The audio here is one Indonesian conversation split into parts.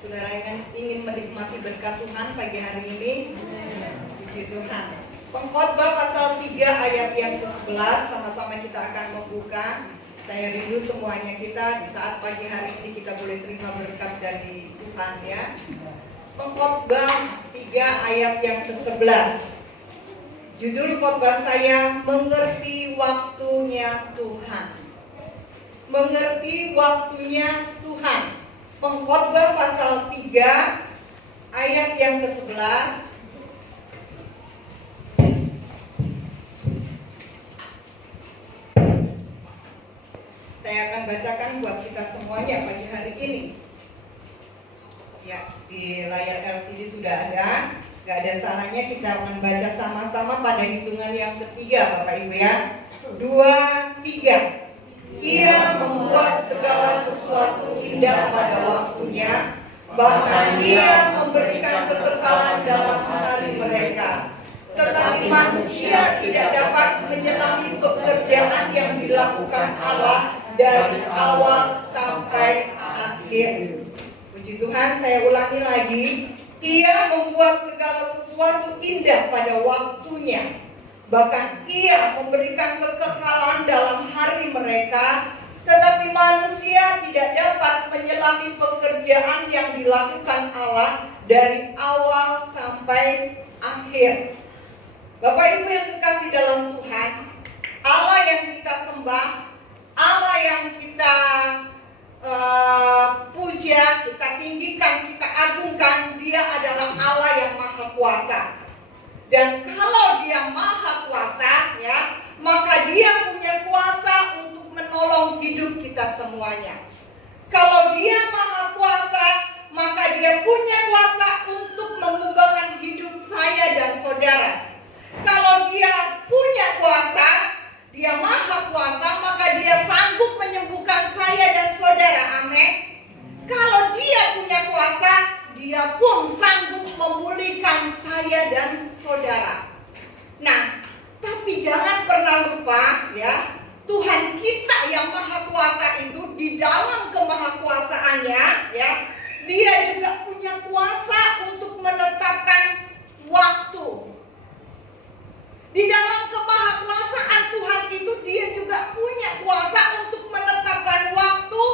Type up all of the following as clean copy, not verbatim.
Saudara ingin menikmati berkat Tuhan pagi hari ini? Puji Tuhan. Pengkhotbah pasal 3 ayat yang ke-11, sama-sama kita akan membuka. Saya rindu semuanya kita di saat pagi hari ini kita boleh terima berkat dari Tuhan ya. Pengkhotbah 3 ayat yang ke-11. Judul khotbah saya, mengerti waktunya Tuhan. Mengerti waktunya Tuhan. Pengkhotbah pasal 3 ayat yang ke-11. Saya akan bacakan buat kita semuanya pagi hari ini. Ya, di layar LCD sudah ada. Gak ada salahnya kita akan baca sama-sama pada hitungan yang ketiga, Bapak Ibu ya. 2, 3. Ia membuat segala sesuatu indah pada waktunya, bahkan Ia memberikan kekekalan dalam hari mereka. Tetapi manusia tidak dapat menyelami pekerjaan yang dilakukan Allah dari awal sampai akhir. Puji Tuhan, saya ulangi lagi. Ia membuat segala sesuatu indah pada waktunya. Bahkan Ia memberikan kekekalan dalam hari mereka, tetapi manusia tidak dapat menyelami pekerjaan yang dilakukan Allah dari awal sampai akhir. Bapak Ibu yang kekasih dalam Tuhan, Allah yang kita sembah, Allah yang kita puja, kita tinggikan, kita agungkan, Dia adalah Allah yang Maha Kuasa. Dan kalau Dia Maha Kuasa, ya, maka Dia punya kuasa untuk menolong hidup kita semuanya. Kalau Dia Maha Kuasa, maka Dia punya kuasa untuk mengubahkan hidup saya dan saudara. Kalau Dia punya kuasa, Dia Maha Kuasa, maka Dia sanggup menyembuhkan saya dan saudara. Amin. Kalau Dia punya kuasa, Dia pun sanggup memulihkan saya dan saudara. Nah, tapi jangan pernah lupa ya, Tuhan kita yang Maha Kuasa itu di dalam kemahakuasaannya ya, Dia juga punya kuasa untuk menetapkan waktu. Di dalam kemahakuasaan Tuhan itu Dia juga punya kuasa untuk menetapkan waktu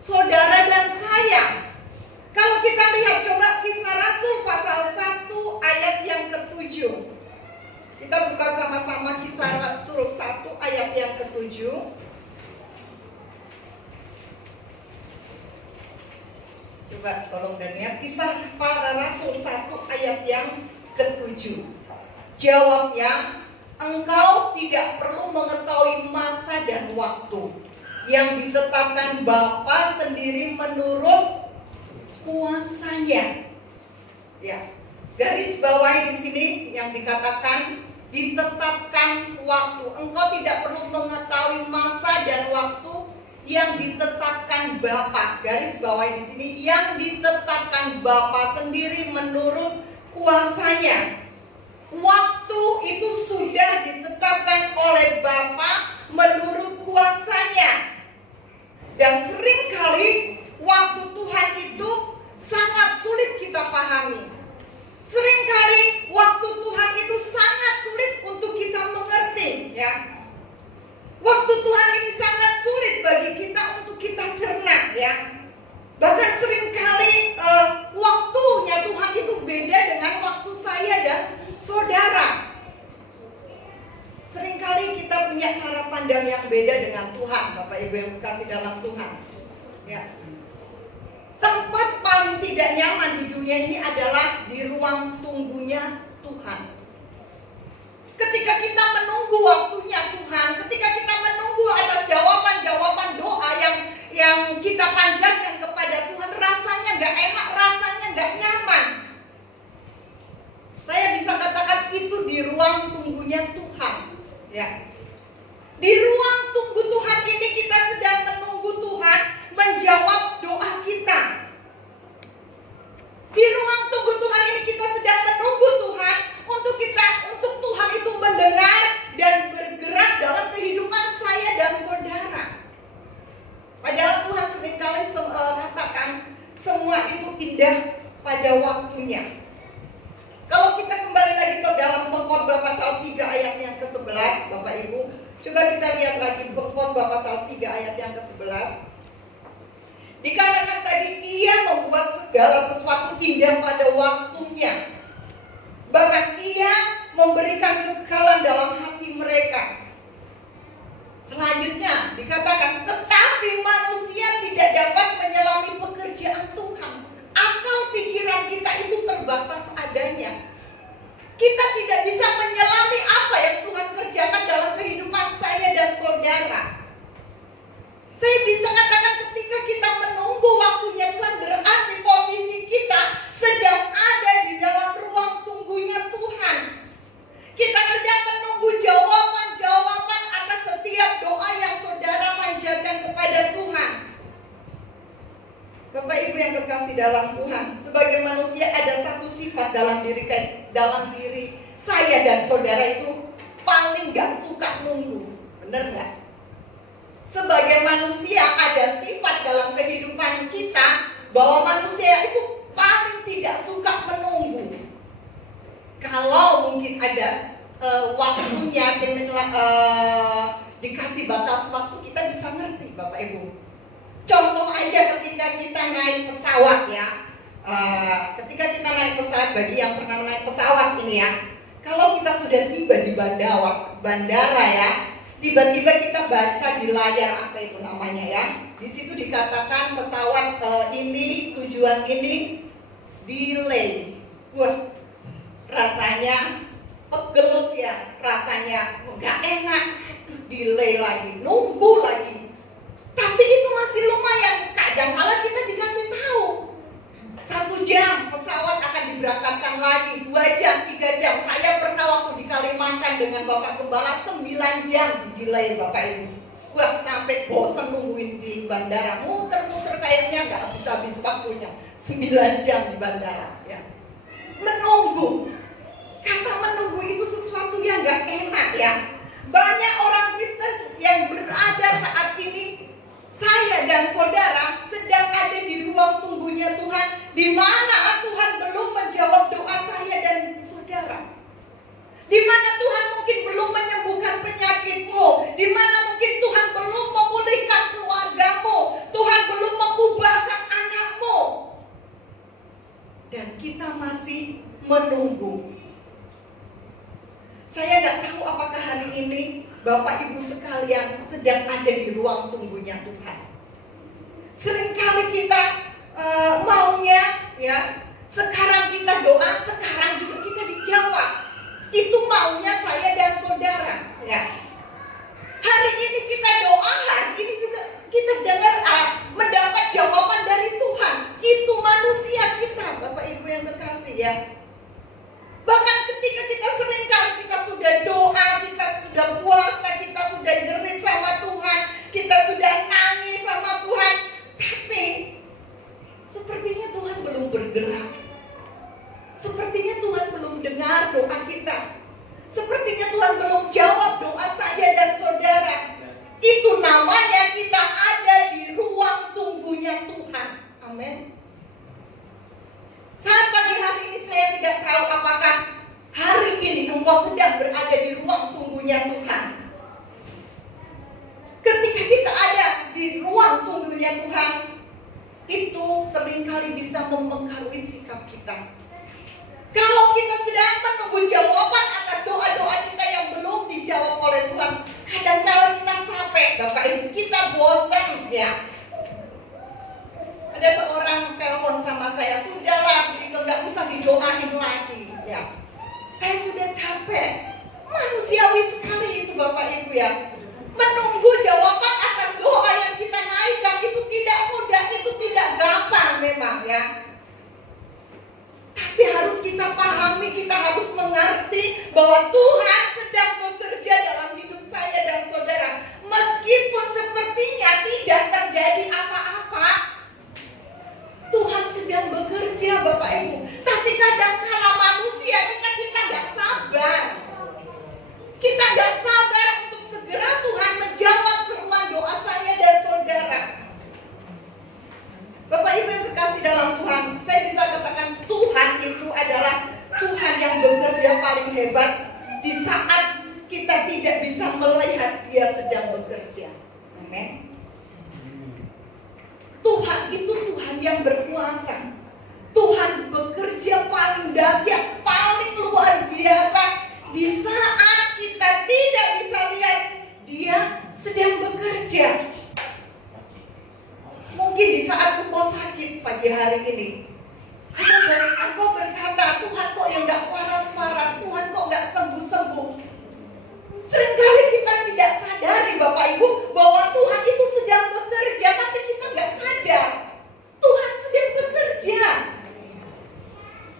saudara dan saya. Kalau kita lihat coba Kisah Rasul pasal 1 ayat yang ke-7. Kita buka sama-sama Kisah Rasul 1 ayat yang ke-7. Coba tolong Daniel, Kisah para Rasul 1 ayat yang ke-7. Jawabnya, engkau tidak perlu mengetahui masa dan waktu yang ditetapkan Bapa sendiri menurut kuasanya. Ya, garis bawahi di sini yang dikatakan ditetapkan waktu. Engkau tidak perlu mengetahui masa dan waktu yang ditetapkan Bapa. Garis bawahi di sini yang ditetapkan Bapa sendiri menurut kuasanya. Waktu itu sudah ditetapkan oleh Bapa menurut kuasanya. Dan seringkali waktu Tuhan itu sangat sulit kita pahami. Seringkali waktu Tuhan itu sangat sulit untuk kita mengerti ya. Waktu Tuhan ini sangat sulit bagi kita untuk kita cerna ya. Bahkan seringkali waktunya Tuhan itu beda dengan waktu saya dan saudara. Seringkali kita punya cara pandang yang beda dengan Tuhan, Bapak Ibu yang kasih dalam Tuhan. Ya. Tempat paling tidak nyaman di dunia ini adalah di ruang tunggunya Tuhan. Ketika kita menunggu waktunya Tuhan, ketika kita menunggu atas jawaban-jawaban doa yang kita panjatkan kepada Tuhan, rasanya nggak enak, rasanya nggak nyaman. Saya bisa katakan itu di ruang tunggunya Tuhan. Ya. Di ruang tunggu Tuhan ini kita sedang menunggu Tuhan menjawab doa kita. Di ruang tunggu Tuhan ini kita sedang menunggu Tuhan untuk Tuhan itu mendengar dan bergerak dalam kehidupan saya dan saudara. Padahal Tuhan seringkali katakan semua semua itu indah pada waktunya. Kalau kita kembali lagi ke dalam Pengkhotbah pasal 3 ayat yang ke-11, Bapak Ibu, coba kita lihat lagi Pengkhotbah pasal 3 ayat yang ke-11. Dikatakan tadi, ia membuat segala sesuatu indah pada waktunya. Bahkan ia memberikan kekekalan dalam hati mereka. Selanjutnya dikatakan, tetapi manusia tidak dapat menyelami pekerjaan Tuhan. Akal pikiran kita itu terbatas adanya. Kita tidak bisa menyelami apa yang Tuhan kerjakan dalam kehidupan saya dan saudara. Saya bisa katakan ketika kita menunggu waktunya Tuhan, berarti posisi kita sedang ada di dalam ruang tunggunya Tuhan. Kita sedang menunggu jawaban-jawaban atas setiap doa yang saudara manjatkan kepada Tuhan. Bapak Ibu yang kekasih dalam Tuhan, sebagai manusia ada satu sifat dalam diri saya dan saudara itu paling gak suka nunggu. Benar gak? Sebagai manusia ada sifat dalam kehidupan kita bahwa manusia itu paling tidak suka menunggu. Kalau mungkin ada waktunya dikasih batas waktu, kita bisa ngerti Bapak Ibu. Contoh aja ketika kita naik pesawat ya. Ketika kita naik pesawat, bagi yang pernah naik pesawat ini ya, kalau kita sudah tiba di bandara ya, tiba-tiba kita baca di layar apa itu namanya ya. Di situ dikatakan pesawat ini tujuan ini delay. Wah, rasanya pegel ya, rasanya nggak enak. Aduh, delay lagi, nunggu lagi. Tapi itu masih lumayan. Kadang-kala kita dikasih tahu 1 jam pesawat akan diberangkatkan lagi, 2 jam, 3 jam. Saya pernah waktu di Kalimantan dengan Bapak Gembala 9 jam di delay Bapak Ibu. Wah, sampai bosan nungguin di bandara, muter-muter kayaknya nggak habis-habis waktunya. 9 jam di bandara ya. Menunggu. Kata menunggu itu sesuatu yang nggak enak ya. Banyak orang Kristen yang berada saat ini, saya dan saudara sedang ada di ruang tunggunya Tuhan, di mana Tuhan belum menjawab doa saya dan saudara. Di mana Tuhan mungkin belum menyembuhkan penyakitmu, di mana mungkin Tuhan belum memulihkan keluargamu, Tuhan belum mengubahkan anakmu. Dan kita masih menunggu. Saya nggak tahu apakah hari ini Bapak Ibu sekalian sedang ada di ruang tunggunya Tuhan. Seringkali kita maunya ya, sekarang kita doa, sekarang juga kita dijawab. Itu maunya saya dan saudara ya. Hari ini kita doa, hari ini juga kita dengar mendapat jawaban dari Tuhan. Itu manusia kita, Bapak Ibu yang terkasih ya. Bahkan ketika kita seringkali kita sudah doa, kita sudah puasa, kita sudah jerit sama Tuhan, kita sudah nangis sama Tuhan, tapi sepertinya Tuhan belum bergerak. Sepertinya Tuhan belum dengar doa kita. Sepertinya Tuhan belum jawab doa saya dan saudara. Itu namanya kita ada di ruang tunggunya Tuhan. Amin. Saat pagi hari ini saya tidak tahu apakah hari ini engkau sedang berada di ruang tunggunya Tuhan. Ketika kita ada di ruang tunggunya Tuhan, itu seringkali bisa mempengaruhi sikap kita. Kalau kita sedang menunggu jawaban atas doa-doa kita yang belum dijawab oleh Tuhan, kadang-kadang kita capek, Bapak Ibu, kita bosan ya. Ada seorang telepon sama saya, sudahlah, nggak usah didoain lagi ya. Saya sudah capek. Manusiawi sekali itu Bapak Ibu ya. Menunggu jawaban atas doa yang kita naikkan itu tidak mudah, itu tidak gampang memang ya. Tapi harus kita pahami, kita harus mengerti bahwa Tuhan sedang bekerja dalam hidup saya dan saudara. Meskipun sepertinya tidak terjadi apa-apa, Tuhan sedang bekerja Bapak Ibu. Tapi kadang-kala manusia kita nggak sabar. Kita nggak sabar untuk segera Tuhan menjawab seruan doa saya dan saudara. Bapak Ibu yang kekasih dalam Tuhan, dia paling hebat di saat kita tidak bisa melihat dia sedang bekerja. Amin. Tuhan itu Tuhan yang berkuasa. Tuhan bekerja paling dahsyat, paling luar biasa. Di saat kita tidak bisa lihat, dia sedang bekerja. Mungkin di saat engkau sakit pagi hari ini, engkau berkata, Tuhan kok yang gak waras-waras, Tuhan kok gak sembuh-sembuh. Seringkali kita tidak sadari Bapak Ibu bahwa Tuhan itu sedang bekerja, tapi kita gak sadar Tuhan sedang bekerja.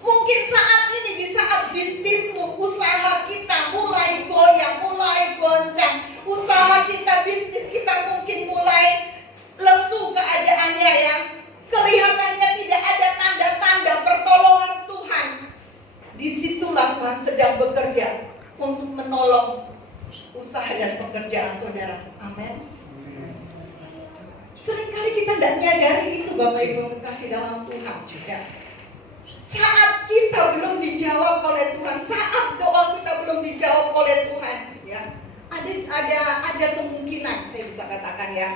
Mungkin saat ini, di saat bisnismu, usaha kita mulai goyang, mulai goncang, usaha kita, bisnis kita mungkin mulai lesu keadaannya ya. Kelihatannya tidak ada tanda-tanda pertolongan Tuhan. Disitulah Tuhan sedang bekerja untuk menolong usaha dan pekerjaan saudara. Amin. Seringkali kita tidak menyadari itu Bapak Ibu kekasih dalam Tuhan juga. Saat kita belum dijawab oleh Tuhan, saat doa kita belum dijawab oleh Tuhan, ya, ada kemungkinan saya bisa katakan ya.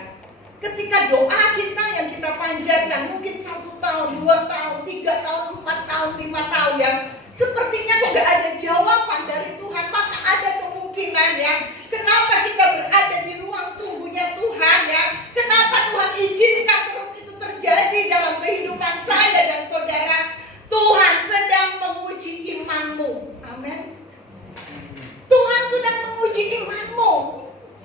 Ketika doa kita yang kita panjatkan mungkin 1 tahun, 2 tahun, 3 tahun, 4 tahun, 5 tahun ya, sepertinya kok gak ada jawaban dari Tuhan, maka ada kemungkinan ya, kenapa kita berada di ruang tunggunya Tuhan ya, kenapa Tuhan izinkan terus itu terjadi dalam kehidupan saya dan saudara. Tuhan sedang menguji imanmu. Amin. Tuhan sedang menguji imanmu.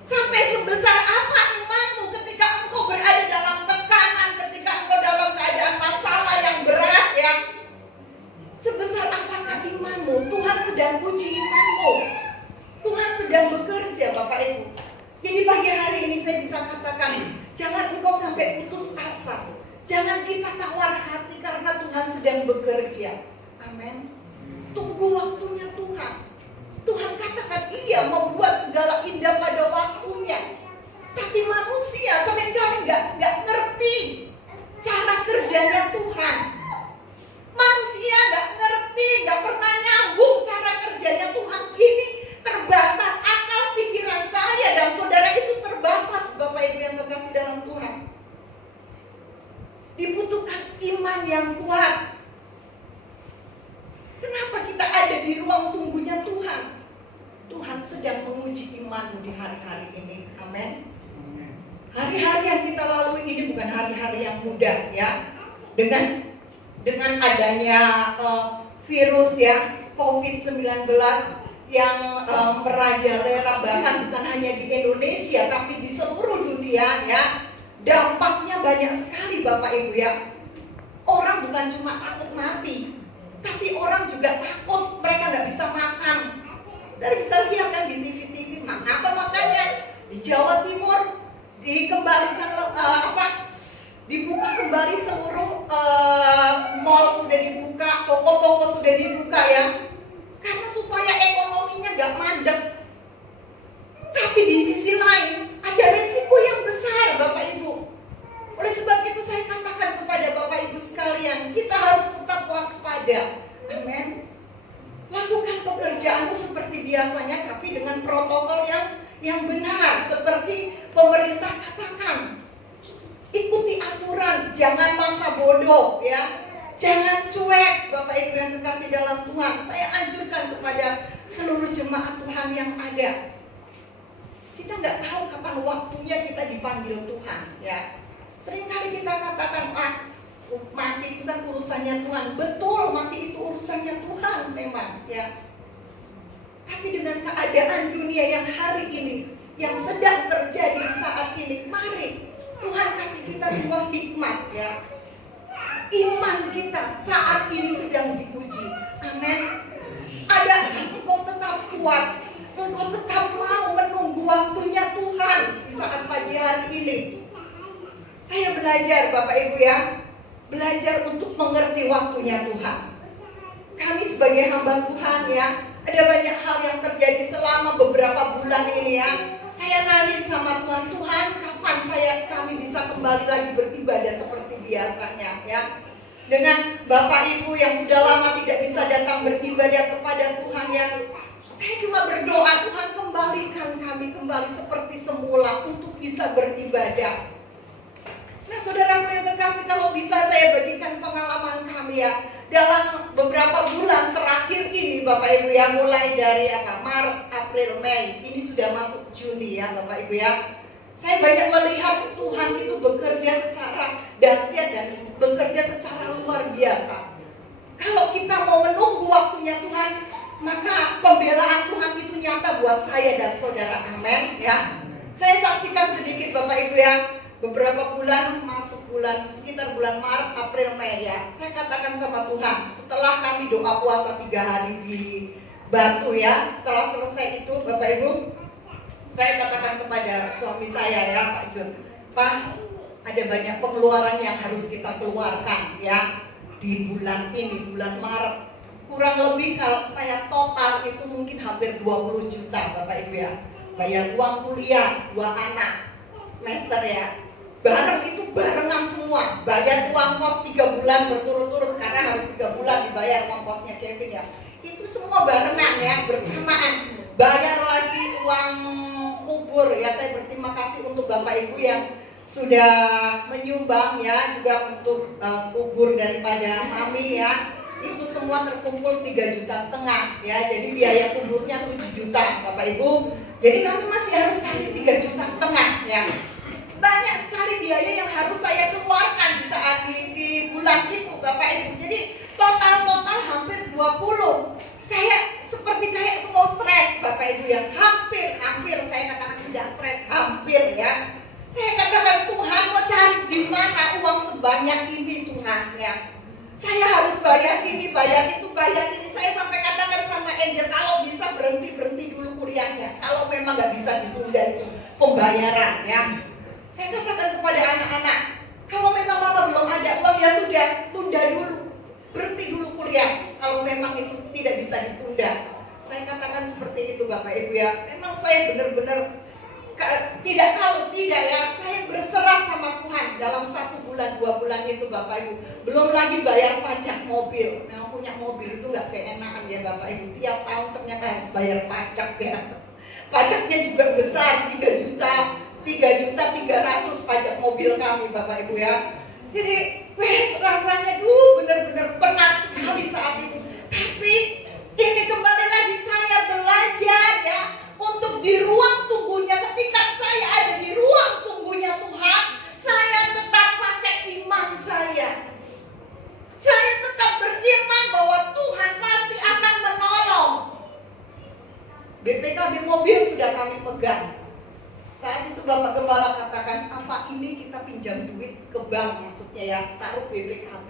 Sampai sebesar apa imanmu ketika engkau berada dalam tekanan, ketika engkau dalam keadaan masalah yang berat ya. Sebesar apakah imanmu? Tuhan sedang uji imanmu. Tuhan sedang bekerja Bapak Ibu. Jadi pagi hari ini saya bisa katakan, jangan engkau sampai putus asa. Jangan kita tawar hati karena Tuhan sedang bekerja. Amin. Tunggu waktunya Tuhan. Tuhan katakan iya membuat segala indah pada waktunya. Tapi manusia seringkali nggak ngerti cara kerjanya Tuhan. Manusia nggak ngerti, nggak pernah nyambung cara kerjanya Tuhan. Ini terbatas, akal pikiran saya dan saudara itu terbatas Bapak Ibu yang terkasih dalam Tuhan. Dibutuhkan iman yang kuat. Kenapa kita ada di ruang tunggunya Tuhan? Tuhan sedang menguji imanmu di hari-hari ini. Amin. Hari-hari yang kita lalui ini bukan hari-hari yang mudah ya. Dengan adanya virus ya, COVID-19 yang merajalela bahkan bukan hanya di Indonesia tapi di seluruh dunia ya. Dampaknya banyak sekali Bapak Ibu ya. Orang bukan cuma takut mati, tapi orang juga takut mereka nggak bisa makan. Saudara bisa lihat kan di TV-TV, apa makannya? Di Jawa Timur dikembalikan dibuka kembali seluruh mall sudah dibuka, toko-toko sudah dibuka ya. Karena supaya ekonominya nggak mandek. Tapi di sisi lain ada resiko yang besar Bapak Ibu. Oleh sebab itu saya katakan kepada Bapak Ibu sekalian, kita harus tetap waspada. Amin. Lakukan pekerjaanmu seperti biasanya tapi dengan protokol yang benar. Seperti pemerintah katakan, ikuti aturan, jangan masa bodoh ya. Jangan cuek Bapak Ibu yang terkasih dalam Tuhan. Saya anjurkan kepada seluruh jemaat Tuhan yang ada. Kita nggak tahu kapan waktunya kita dipanggil Tuhan ya. Seringkali kita katakan, mati itu kan urusannya Tuhan. Betul, mati itu urusannya Tuhan memang ya. Tapi dengan keadaan dunia yang hari ini, yang sedang terjadi di saat ini, mari Tuhan kasih kita sebuah hikmat ya. Iman kita saat ini sedang diuji. Amin. Adakah engkau tetap kuat? Engkau tetap mau menunggu waktunya Tuhan di saat pagi hari ini? Saya belajar Bapak Ibu ya, belajar untuk mengerti waktunya Tuhan. Kami sebagai hamba Tuhan ya, ada banyak hal yang terjadi selama beberapa bulan ini ya. Saya nangis sama Tuhan, Tuhan kapan kami bisa kembali lagi beribadah seperti biasanya ya. dengan Bapak Ibu yang sudah lama tidak bisa datang beribadah kepada Tuhan, yang saya cuma berdoa, Tuhan kembalikan kami kembali seperti semula untuk bisa beribadah. Nah, saudaraku yang kekasih, kalau bisa saya bagikan pengalaman kami ya, dalam beberapa bulan terakhir ini Bapak Ibu ya, mulai dari Maret, April, Mei, ini sudah masuk Juni ya Bapak Ibu ya. Saya banyak melihat Tuhan itu bekerja secara dahsyat dan bekerja secara luar biasa. Kalau kita mau menunggu waktunya Tuhan, maka pembelaan Tuhan itu nyata buat saya dan saudara. Amin ya. Saya saksikan sedikit Bapak Ibu ya. Beberapa bulan masuk sekitar bulan Maret, April, Mei ya. Saya katakan sama Tuhan, setelah kami doa puasa 3 hari di Batu ya, setelah selesai itu Bapak Ibu, saya katakan kepada suami saya ya, Pak Jun, Pak, ada banyak pengeluaran yang harus kita keluarkan ya di bulan ini, bulan Maret. Kurang lebih kalau saya total itu mungkin hampir 20 juta Bapak Ibu ya. Bayar uang kuliah 2 anak semester ya. Bareng itu barengan semua. Bayar uang kos 3 bulan berturut-turut, karena harus 3 bulan dibayar uang kosnya Kevin ya. Itu semua barengan ya, bersamaan. Bayar lagi uang kubur ya. Saya berterima kasih untuk Bapak Ibu yang sudah menyumbang ya, juga untuk kubur daripada Mami ya. Itu semua terkumpul 3,5 juta ya. Jadi biaya kuburnya 7 juta Bapak Ibu. Jadi kami masih harus cari 3,5 juta ya. Banyak sekali biaya yang harus saya keluarkan di saat di bulan itu Bapak Ibu. Jadi total hampir 20. Saya seperti kayak semua stres Bapak Ibu ya. Hampir saya katakan tidak stres, hampir ya. Saya katakan, Tuhan mau cari di mana uang sebanyak ini Tuhan ya. Saya harus bayar ini, bayar itu, bayar ini. Saya sampai katakan sama Angel, kalau bisa berhenti dulu kuliahnya. Kalau memang nggak bisa ditunda itu pembayaran ya. Saya katakan kepada anak-anak, kalau memang Mama belum ada uang ya sudah, tunda dulu, berhenti dulu kuliah. Kalau memang itu tidak bisa ditunda. Saya katakan seperti itu Bapak Ibu ya. Memang saya benar-benar tidak ya, saya berserah sama Tuhan dalam 1 bulan 2 bulan itu Bapak Ibu. Belum lagi bayar pajak mobil. Memang punya mobil itu nggak keenakan ya Bapak Ibu. Tiap tahun ternyata harus bayar pajak ya. Pajaknya juga besar, 3.300.000 pajak mobil kami Bapak Ibu ya. Jadi rasanya benar-benar penat sekali saat itu. Tapi ini kembali lagi saya belajar ya, untuk di ruang tunggunya. Ketika saya ada di ruang tunggunya Tuhan, saya tetap pakai iman saya. Saya tetap beriman bahwa Tuhan pasti akan menolong. BPKB mobil sudah kami pegang. Saat itu Bapak Gembala katakan, apa ini kita pinjam duit ke bank, maksudnya ya, taruh BPKB.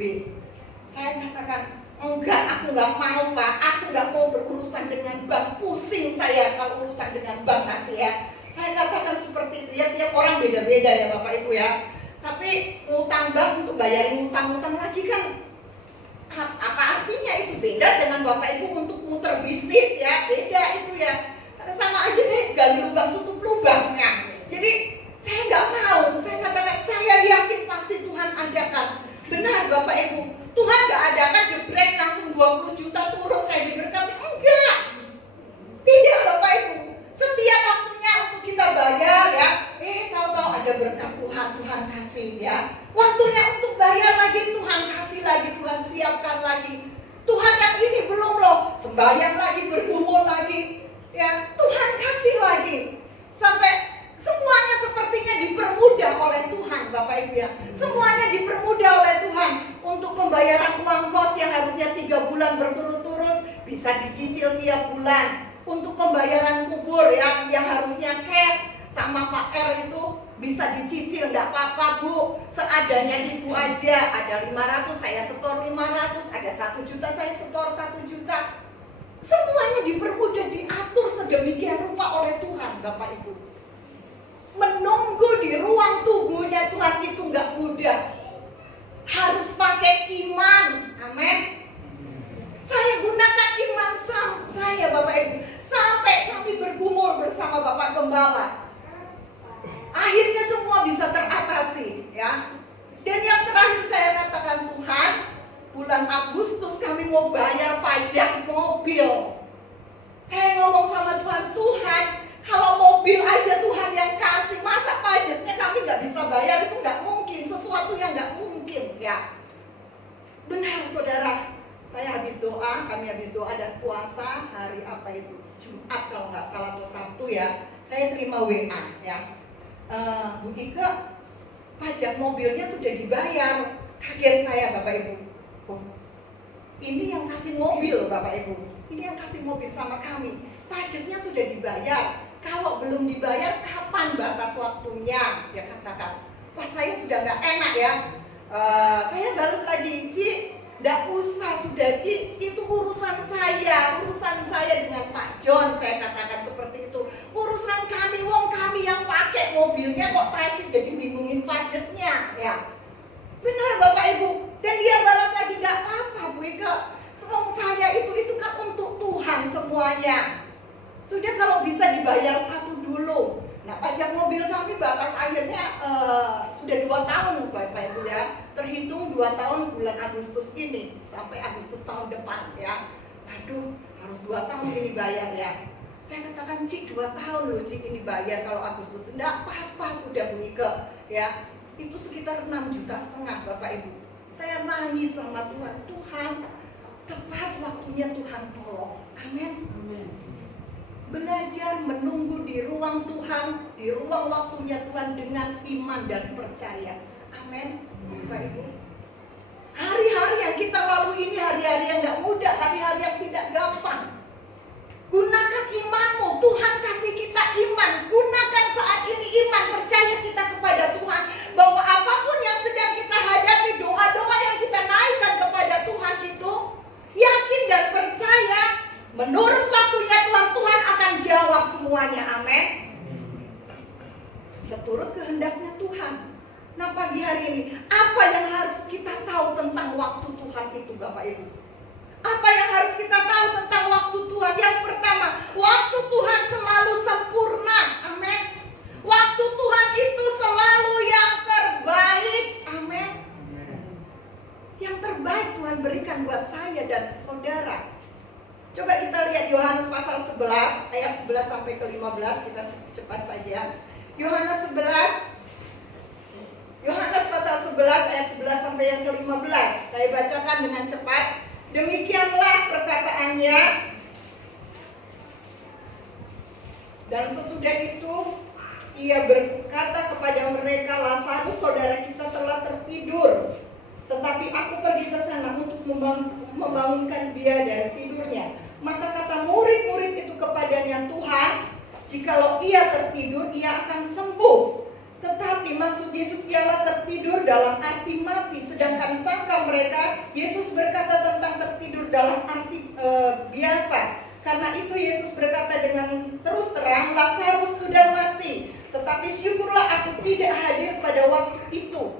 Saya katakan, enggak, aku nggak mau Pak, aku nggak mau berurusan dengan bank, pusing saya kalau urusan dengan bank nanti ya. Saya katakan seperti itu ya, tiap orang beda-beda ya Bapak Ibu ya. Tapi ngutang bank untuk bayarin utang-utang lagi kan, apa artinya itu? Beda dengan Bapak Ibu untuk muter bisnis ya, beda itu ya. Sama aja saya gali lubang tutup lubangnya. Jadi saya nggak mau, saya katakan saya yakin pasti Tuhan adakan. Benar Bapak Ibu, Tuhan nggak adakan jebrek langsung 20 juta turun saya diberkati, enggak. Tidak Bapak Ibu, setiap waktunya untuk kita bayar ya, tahu-tahu ada berkat Tuhan kasih ya. Waktunya untuk bayar lagi Tuhan kasih lagi, Tuhan siapkan lagi. Tuhan yang ini belum loh, sembahyang lagi, bergumul lagi. Ya, Tuhan kasih lagi. Sampai semuanya sepertinya dipermudah oleh Tuhan Bapak Ibu ya. Semuanya dipermudah oleh Tuhan. Untuk pembayaran uang kos yang harusnya 3 bulan berturut-turut bisa dicicil tiap bulan. Untuk pembayaran kubur yang harusnya cash sama Pak R itu bisa dicicil, enggak apa-apa Bu, seadanya Ibu aja. Ada 500 saya setor 500, ada 1 juta saya setor 1 juta. Semuanya dipermudah, diatur sedemikian rupa oleh Tuhan Bapak Ibu. Menunggu di ruang tunggunya Tuhan itu nggak mudah. Harus pakai iman. Amin. Saya gunakan iman saya Bapak Ibu. Sampai kami bergumul bersama Bapak Gembala. Akhirnya semua bisa teratasi ya. Dan yang terakhir saya katakan, Tuhan, bulan Agustus kami mau bayar pajak mobil. Saya ngomong sama Tuhan, Tuhan, kalau mobil aja Tuhan yang kasih, masa pajaknya kami nggak bisa bayar? Itu nggak mungkin, sesuatu yang nggak mungkin ya. Benar saudara, kami habis doa dan puasa hari apa itu? Jumat kalau nggak salah atau Sabtu ya. Saya terima WA ya. Bu Ika, pajak mobilnya sudah dibayar. Kaget saya Bapak Ibu. Oh, ini yang kasih mobil Bapak Ibu. Ini yang kasih mobil sama kami. Pajaknya sudah dibayar. Kalau belum dibayar, kapan batas waktunya? Dia katakan. Wah, saya sudah nggak enak ya. Saya balas lagi, Ci, nggak usah sudah Ci, itu urusan saya dengan Pak John, saya katakan seperti itu. Urusan kami, wong kami yang pakai mobilnya kok Ci jadi bingungin pajaknya, ya. Benar Bapak Ibu. Dan dia balas lagi, nggak apa-apa Bu Ika, wong saya itu kan untuk Tuhan semuanya. Sudah kalau bisa dibayar satu dulu. Nah, pajak mobil kami batas akhirnya sudah 2 tahun Bapak Ibu ya. Terhitung 2 tahun bulan Agustus ini sampai Agustus tahun depan ya. Aduh, harus 2 tahun ini bayar ya. Saya katakan, Cik, 2 tahun loh Cik ini bayar kalau Agustus. Enggak apa-apa sudah Bu Ika ya. Itu sekitar 6,5 juta Bapak Ibu. Saya nangis sama Tuhan. Tuhan, tepat waktunya Tuhan tolong. Amin. Belajar menunggu di ruang Tuhan, di ruang waktunya Tuhan dengan iman dan percaya. Amin. Bapak Ibu, hari-hari yang kita lalui ini hari-hari yang gak mudah, hari-hari yang tidak gampang. Gunakan imanmu, Tuhan kasih kita iman. Gunakan saat ini iman, percaya kita kepada Tuhan, bahwa apapun yang sedang kita hadapi, doa-doa yang kita naikkan kepada Tuhan itu, yakin dan percaya, menurut waktunya Tuhan akan jawab semuanya. Amin. Seturut kehendaknya Tuhan. Nah, pagi hari ini, apa yang harus kita tahu tentang waktu Tuhan itu Bapak Ibu? Apa yang harus kita tahu tentang waktu Tuhan? Yang pertama, waktu Tuhan selalu sempurna. Amin. Waktu Tuhan itu selalu yang terbaik. Amin. Yang terbaik Tuhan berikan buat saya dan saudara. Coba kita lihat Yohanes pasal 11 ayat 11 sampai ke 15, kita cepat saja. Yohanes pasal 11 ayat 11 sampai yang ke 15. Saya bacakan dengan cepat. Demikianlah perkataannya. Dan sesudah itu ia berkata kepada mereka, Lazarus saudara kita telah tertidur, tetapi aku pergi ke sana untuk membangunkan dia dari tidurnya. Maka kata murid-murid itu kepadanya, Tuhan, jikalau ia tertidur, ia akan sembuh. Tetapi maksud Yesus ialah tertidur dalam arti mati. Sedangkan sangka mereka, Yesus berkata tentang tertidur dalam arti biasa. Karena itu Yesus berkata dengan terus terang, Lazarus sudah mati. Tetapi syukurlah aku tidak hadir pada waktu itu.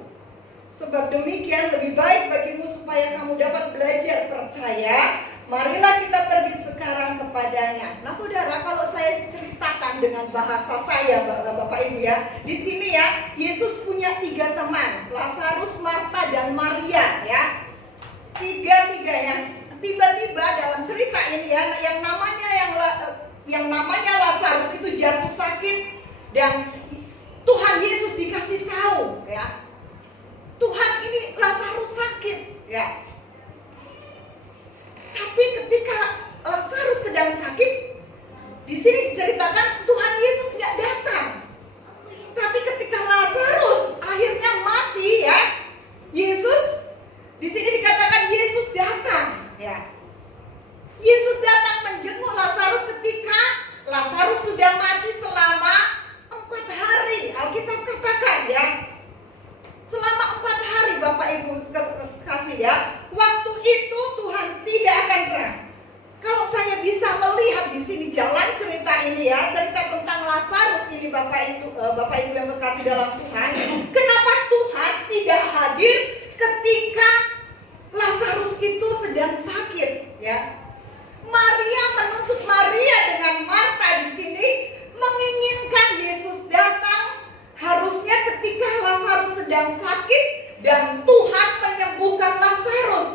Sebab demikian lebih baik bagimu supaya kamu dapat belajar percaya. Marilah kita pergi sekarang kepadanya. Nah saudara, kalau saya ceritakan dengan bahasa saya Bapak Ibu ya, di sini ya, Yesus punya 3 teman, Lazarus, Marta, dan Maria ya. Tiga-tiganya. Tiba-tiba dalam cerita ini ya, yang namanya Lazarus itu jatuh sakit dan Tuhan Yesus dikasih tahu ya. Tuhan, ini Lazarus sakit ya. Tapi ketika Lazarus sedang sakit, di sini diceritakan Tuhan Yesus nggak datang. Tapi ketika Lazarus akhirnya mati ya, Yesus di sini dikatakan Yesus datang ya. Yesus datang menjenguk Lazarus ketika Lazarus sudah mati selama 4 hari. Alkitab katakan ya, selama 4 hari Bapak Ibu kasih ya. Waktu itu Tuhan tidak akan pernah. Kalau saya bisa melihat di sini jalan cerita ini ya, cerita tentang Lazarus ini Bapak Ibu yang berkasih dalam Tuhan. Kenapa Tuhan tidak hadir ketika Lazarus itu sedang sakit ya? Maria menuntut Maria dengan Marta di sini menginginkan Yesus datang harusnya ketika Lazarus sedang sakit dan Tuhan menyembuhkan Lazarus.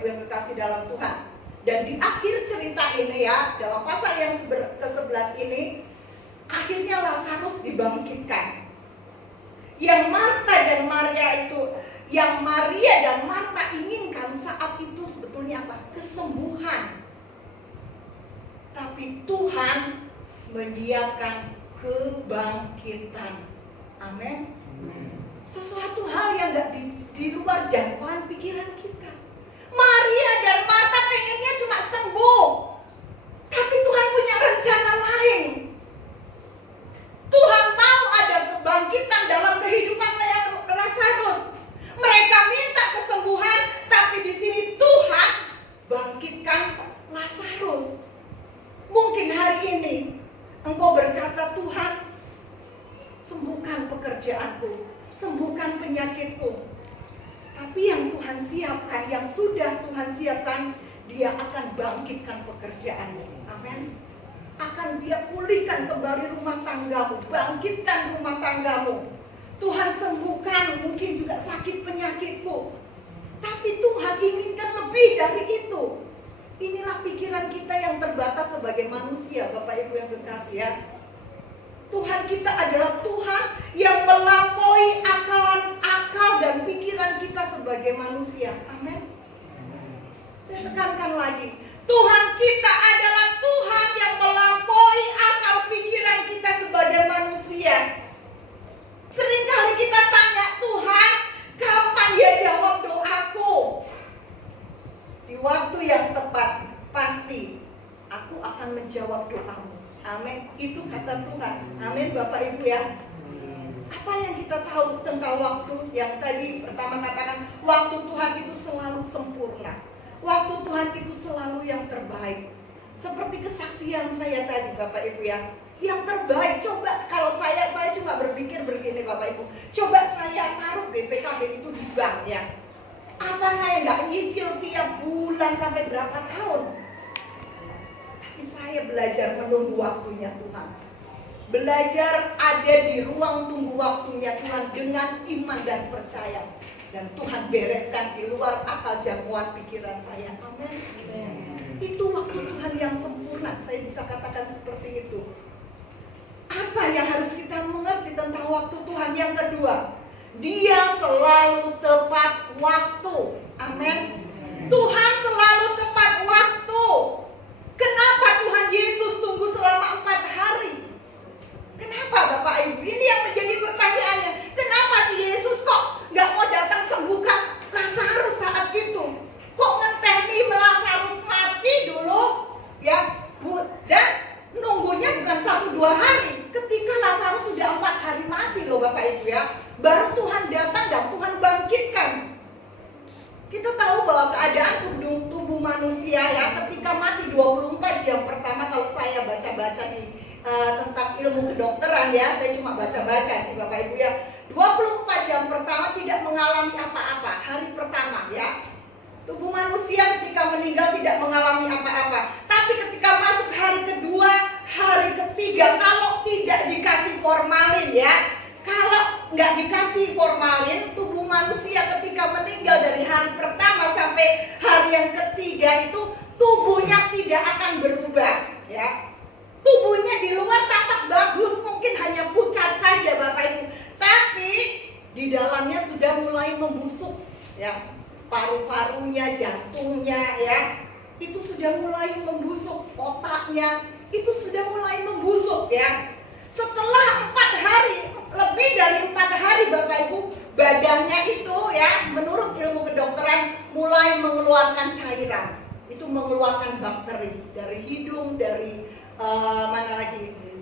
Ibu yang kekasih dalam Tuhan. Dan di akhir cerita ini ya, dalam pasal yang ke-11 ini, akhirnya Lazarus dibangkitkan. Yang Marta dan Maria itu, yang Maria dan Marta inginkan saat itu sebetulnya apa? Kesembuhan. Tapi Tuhan menyiapkan kebangkitan. Amin. Sesuatu hal yang gak di luar jangkauan pikiran kita. Maria dan Marta pengennya cuma sembuh, tapi Tuhan punya rencana lain. Tuhan mau ada kebangkitan dalam kehidupan Lazarus. Mereka minta kesembuhan, tapi di sini Tuhan bangkitkan Lazarus. Mungkin hari ini engkau berkata, Tuhan, sembuhkan pekerjaanku, sembuhkan penyakitku. Tapi yang Tuhan siapkan, yang sudah Tuhan siapkan, Dia akan bangkitkan pekerjaanmu. Amin. Akan Dia pulihkan kembali rumah tanggamu, bangkitkan rumah tanggamu. Tuhan sembuhkan mungkin juga sakit penyakitmu. Tapi Tuhan inginkan lebih dari itu. Inilah pikiran kita yang terbatas sebagai manusia, Bapak Ibu yang kekasih ya. Tuhan kita adalah Tuhan yang melampaui akal dan pikiran kita sebagai manusia. Amin. Saya tekankan lagi, Tuhan kita adalah Tuhan yang melampaui akal pikiran kita sebagai manusia. Seringkali kita tanya, Tuhan, kapan Ya jawab doaku? Di waktu yang tepat, pasti aku akan menjawab doamu. Amin. Itu kata Tuhan. Amin Bapak Ibu ya. Apa yang kita tahu tentang waktu? Yang tadi pertama katakan, waktu Tuhan itu selalu sempurna. Waktu Tuhan itu selalu yang terbaik. Seperti kesaksian saya tadi Bapak Ibu ya. Yang terbaik, coba kalau saya cuma berpikir begini Bapak Ibu. Coba saya taruh BPKB itu di bank ya. Apa saya nggak nyicil tiap bulan sampai berapa tahun? Tapi saya belajar menunggu waktunya Tuhan. Belajar ada di ruang tunggu waktunya Tuhan dengan iman dan percaya. Dan Tuhan bereskan di luar akal jangkauan pikiran saya. Amin. Itu waktu Tuhan yang sempurna. Saya bisa katakan seperti itu. Apa yang harus kita mengerti tentang waktu Tuhan? Yang kedua, Dia selalu tepat waktu. Amin. Tuhan selalu tepat waktu. Kenapa Tuhan Yesus tunggu selama 4 hari? Kenapa Bapak Ibu? Ini yang menjadi pertanyaannya. Kenapa si Yesus kok nggak mau datang sembuhkan Lazarus saat itu? Kok ngenteni Lazarus mati dulu? Ya, Bu, dan nunggunya bukan 1-2 hari. Ketika Lazarus sudah 4 hari mati loh Bapak Ibu ya. Baru Tuhan datang dan Tuhan bangkitkan. Kita tahu bahwa keadaan tubuh manusia ya ketika mati 24 jam pertama, kalau saya baca-baca di tentang ilmu kedokteran ya, saya cuma baca-baca sih Bapak Ibu ya. 24 jam pertama tidak mengalami apa-apa. Hari pertama ya. Tubuh manusia ketika meninggal tidak mengalami apa-apa. Tapi ketika masuk hari kedua, hari ketiga, kalau tidak dikasih formalin ya, kalau nggak dikasih formalin, tubuh manusia ketika meninggal dari hari pertama sampai hari yang ketiga itu tubuhnya tidak akan berubah ya. Tubuhnya di luar tampak bagus, mungkin hanya pucat saja Bapak Ibu, tapi di dalamnya sudah mulai membusuk ya. Paru-parunya, jantungnya ya, itu sudah mulai membusuk. Otaknya itu sudah mulai membusuk ya. Setelah 4 hari, lebih dari 4 hari Bapak Ibu, badannya itu ya, menurut ilmu kedokteran mulai mengeluarkan cairan. Itu mengeluarkan bakteri dari hidung, dari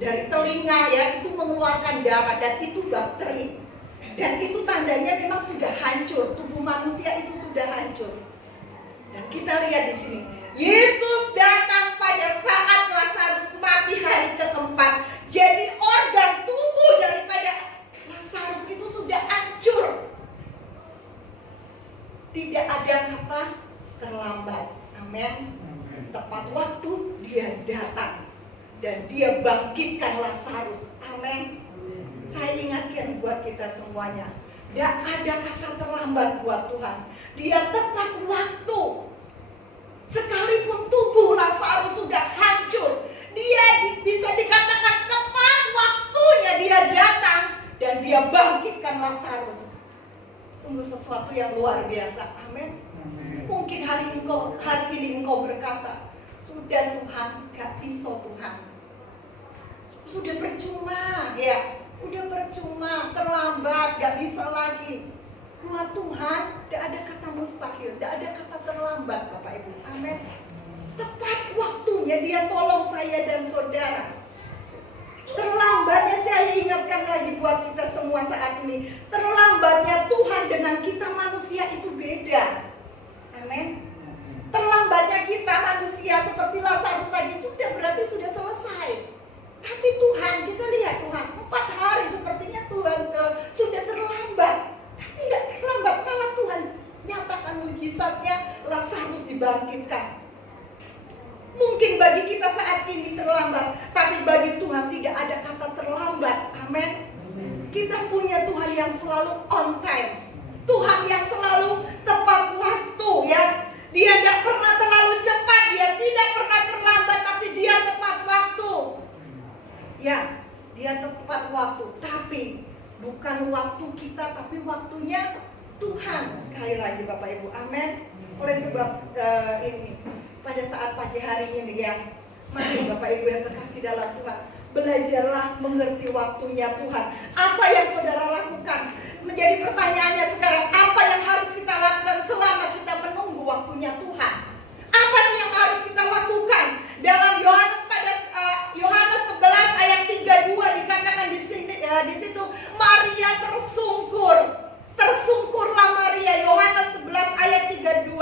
dari telinga ya, itu mengeluarkan darah, dan itu bakteri. Dan itu tandanya memang sudah hancur, tubuh manusia itu sudah hancur. Dan kita lihat di sini, Yesus datang pada saat Lazarus mati hari keempat. Jadi organ tubuh daripada Lazarus itu sudah hancur. Tidak ada kata terlambat. Amin. Tepat waktu Dia datang dan Dia bangkitkan Lazarus. Amin. Saya ingatkan buat kita semuanya, tidak ada kata terlambat buat Tuhan. Dia tepat waktu. yang luar biasa. Amin. Mungkin hari ini engkau berkata, sudah Tuhan, gak bisa Tuhan. Sudah percuma ya, udah percuma, terlambat, gak bisa lagi. Buat Tuhan, gak ada kata mustahil, gak ada kata terlambat Bapak Ibu. Amin. Tepat waktunya Dia tolong saya dan saudara. Terlambatnya saya ingatkan lagi buat kita semua saat ini. Terlambatnya Tuhan dengan kita manusia itu beda. Amin. Terlambatnya kita manusia seperti Lazarus tadi berarti sudah selesai. Tapi Tuhan, kita lihat Tuhan, 4 hari sepertinya Tuhan sudah terlambat. Tapi nggak terlambat, malah Tuhan nyatakan mujizatnya, Lazarus dibangkitkan. Mungkin bagi kita saat ini terlambat, tapi bagi Tuhan tidak ada kata terlambat. Amin. Kita punya Tuhan yang selalu on time, Tuhan yang selalu tepat waktu ya. Dia tidak pernah terlalu cepat, Dia tidak pernah terlambat, tapi Dia tepat waktu. Ya, Dia tepat waktu, tapi bukan waktu kita, tapi waktunya Tuhan. Sekali lagi Bapak Ibu, amin. Oleh sebab ini, pada saat pagi hari ini ya, mari Bapak Ibu yang terkasih dalam Tuhan, belajarlah mengerti waktunya Tuhan. Apa yang saudara lakukan? Menjadi pertanyaannya sekarang, apa yang harus kita lakukan selama kita menunggu waktunya Tuhan? Apa yang harus kita lakukan? Dalam Yohanes Yohanes 11 ayat 32 dikatakan di sini di situ Maria tersungkur. Tersungkurlah Maria, Yohanes 11 ayat 32.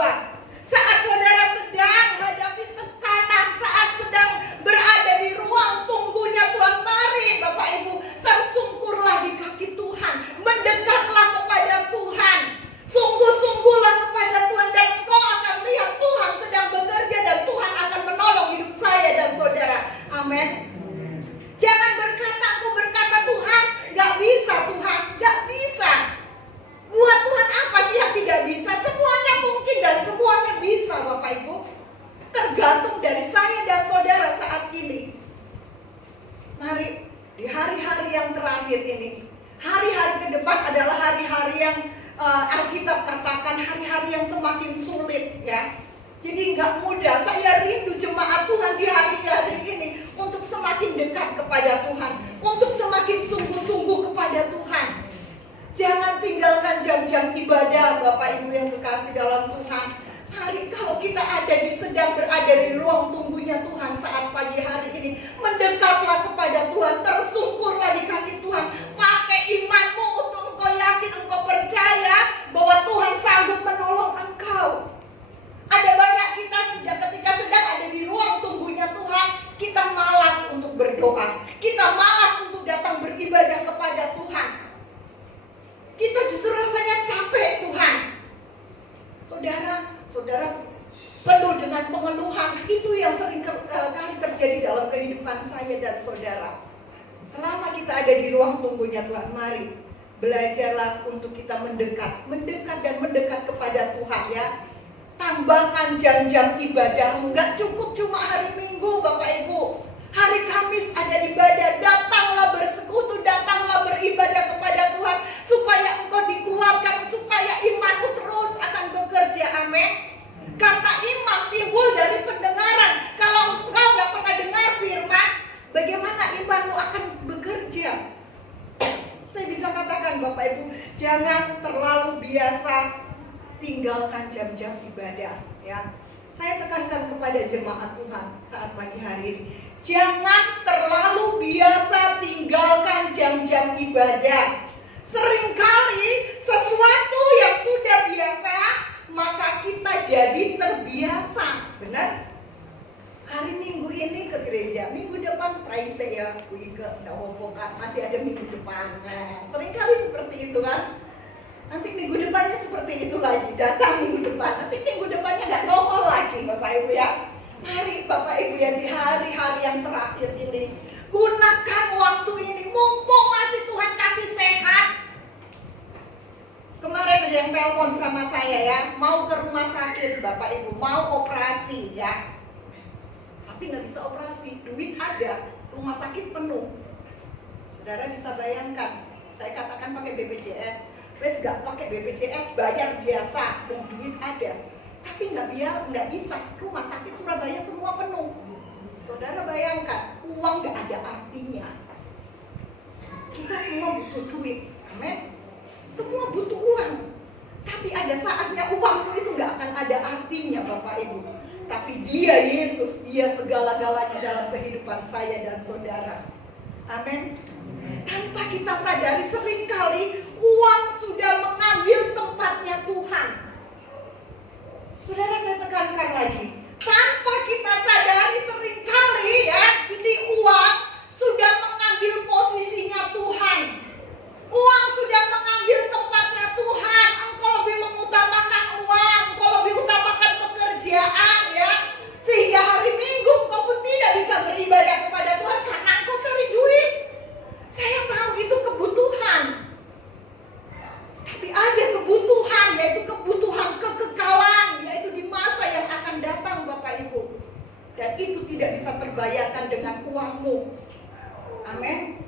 Saat saudara sedang hadapi tekanan, saat sedang berada di ruang tunggunya Tuhan, mari Bapak Ibu tersungkurlah di kaki Tuhan, mendekatlah kepada Tuhan, sungguh-sungguhlah kepada Tuhan, dan engkau akan lihat Tuhan sedang bekerja dan Tuhan akan menolong hidup saya dan saudara. Amin. Jangan engkau berkata Tuhan gak bisa, Tuhan gak bisa. Buat Tuhan apa sih yang tidak bisa? Semuanya mungkin dan semuanya bisa Bapak Ibu. Tergantung dari saya dan saudara saat ini. Mari di hari-hari yang terakhir ini, hari-hari ke depan adalah hari-hari yang Alkitab katakan hari-hari yang semakin sulit ya. Jadi nggak mudah. Saya rindu jemaat Tuhan di hari-hari ini untuk semakin dekat kepada Tuhan, untuk semakin sungguh-sungguh kepada Tuhan. Jangan tinggalkan jam-jam ibadah Bapak Ibu yang terkasih dalam Tuhan. Hari kalau kita sedang berada di ruang tunggunya Tuhan saat pagi hari ini, mendekatlah kepada Tuhan, tersungkurlah di kaki Tuhan, pakai imanmu untuk engkau yakin, engkau percaya bahwa Tuhan sanggup menolong engkau. Ada banyak kita ketika sedang ada di ruang tunggunya Tuhan, kita malas untuk berdoa, kita malas untuk datang beribadah kepada Tuhan. Kita justru rasanya capek Tuhan. Saudara penuh dengan pengeluhan. Itu yang sering kali terjadi dalam kehidupan saya dan saudara. Selama kita ada di ruang tunggunya Tuhan, mari belajarlah untuk kita mendekat dan mendekat kepada Tuhan ya. Tambahkan jam-jam ibadah. Enggak cukup cuma hari Minggu Bapak Ibu. Hari Kamis ada ibadah. Datanglah bersekutu, datanglah beribadah kepada Tuhan, supaya engkau dikuatkan, supaya imanmu terus akan bekerja. Amin. Karena iman timbul dari pendengaran. Kalau engkau nggak pernah dengar firman, bagaimana imanmu akan bekerja? Saya bisa katakan Bapak Ibu, jangan terlalu biasa tinggalkan jam-jam ibadah ya. Saya tekankan kepada jemaat Tuhan saat pagi hari ini, jangan terlalu biasa tinggalkan jam-jam ibadah. Seringkali sesuatu yang sudah biasa, maka kita jadi terbiasa. Benar? Hari Minggu ini ke gereja, minggu depan praise ya, masih ada minggu depan. Seringkali seperti itu kan. Nanti minggu depannya seperti itu lagi, datang minggu depan, nanti minggu depannya nggak nongol lagi Bapak Ibu ya. Mari Bapak Ibu ya, di hari-hari yang terakhir ini, gunakan waktu ini, mumpung masih Tuhan kasih sehat. Kemarin ada yang telepon sama saya ya, mau ke rumah sakit Bapak Ibu, mau operasi ya. Tapi nggak bisa operasi, duit ada, rumah sakit penuh. Saudara bisa bayangkan, saya katakan pakai BPJS, Wes gak pakai BPJS, bayar biasa, mau duit ada. Tapi nggak bisa. Rumah sakit Surabaya semua penuh. Saudara bayangkan, uang gak ada artinya. Kita semua butuh duit, amin. Semua butuh uang. Tapi ada saatnya uangmu itu gak akan ada artinya, Bapak Ibu. Tapi Dia Yesus, Dia segala-galanya dalam kehidupan saya dan saudara. Amin. Tanpa kita sadari, seringkali uang sudah mengambil tempatnya Tuhan. Saudara, saya tekankan lagi, tanpa kita sadari seringkali ya, ini uang sudah mengambil posisinya Tuhan. Uang sudah mengambil tempatnya Tuhan. Engkau lebih mengutamakan uang, engkau lebih utamakan pekerjaan ya. Sehingga hari Minggu engkau pun tidak bisa beribadah kepada Tuhan karena engkau cari duit. Saya tahu itu kebutuhan. Tapi ada kebutuhan, yaitu kebutuhan kekekalan, yaitu di masa yang akan datang, Bapak Ibu. Dan itu tidak bisa terbayarkan dengan uangmu. Amin.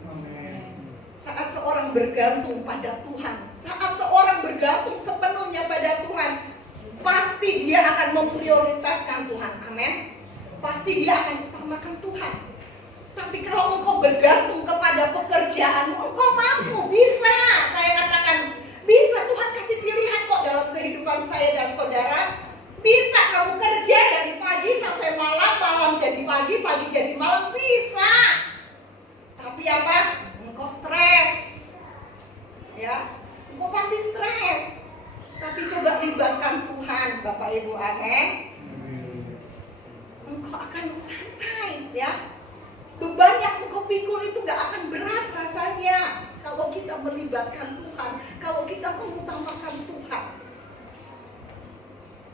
Saat seorang bergantung pada Tuhan, saat seorang bergantung sepenuhnya pada Tuhan, pasti dia akan memprioritaskan Tuhan. Amin. Pasti dia akan utamakan Tuhan. Tapi kalau engkau bergantung kepada pekerjaanmu, engkau mampu, bisa. Saya katakan, bisa. Tuhan kasih pilihan kok dalam kehidupan saya dan saudara. Bisa kamu kerja dari pagi sampai malam, malam jadi pagi, pagi jadi malam, bisa. Tapi apa? Engkau stres. Ya, engkau pasti stres. Tapi coba libatkan Tuhan, Bapak Ibu, amin. Engkau akan santai, ya. Beban yang engkau pikul itu gak akan berat rasanya kalau kita melibatkan Tuhan, kalau kita mengutamakan Tuhan.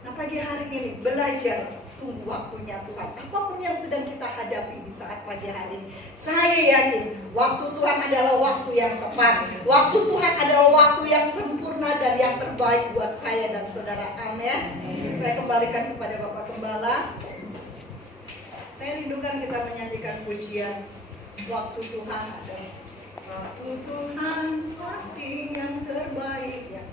Nah, pagi hari ini belajar tunggu waktunya Tuhan. Apapun yang sedang kita hadapi di saat pagi hari ini, saya yakin waktu Tuhan adalah waktu yang tepat. Waktu Tuhan adalah waktu yang sempurna dan yang terbaik buat saya dan saudara. Amin. Saya kembalikan kepada Bapak Gembala. Saya rindukan kita menyanyikan pujian waktu Tuhan adalah waktu Tuhan pasti yang terbaik ya.